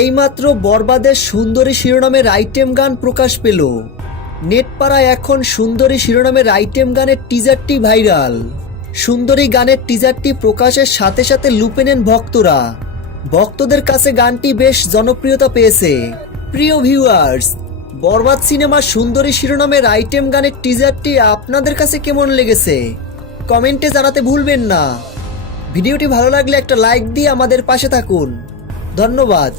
এইমাত্র বরবাদের সুন্দরী শিরোনামের আইটেম গান প্রকাশ পেল। নেটপাড়ায় এখন সুন্দরী শিরোনামের আইটেম গানের টিজারটি ভাইরাল। সুন্দরী গানের টিজারটি প্রকাশের সাথে সাথে লুপে নেন ভক্তরা। ভক্তদের কাছে গানটি বেশ জনপ্রিয়তা পেয়েছে। প্রিয় ভিউয়ার্স, বরবাদ সিনেমার সুন্দরী শিরোনামের আইটেম গানের টিজারটি আপনাদের কাছে কেমন লেগেছে? কমেন্টে জানাতে ভুলবেন না। ভিডিওটি ভালো লাগলে একটা লাইক দিয়ে আমাদের পাশে থাকুন। ধন্যবাদ।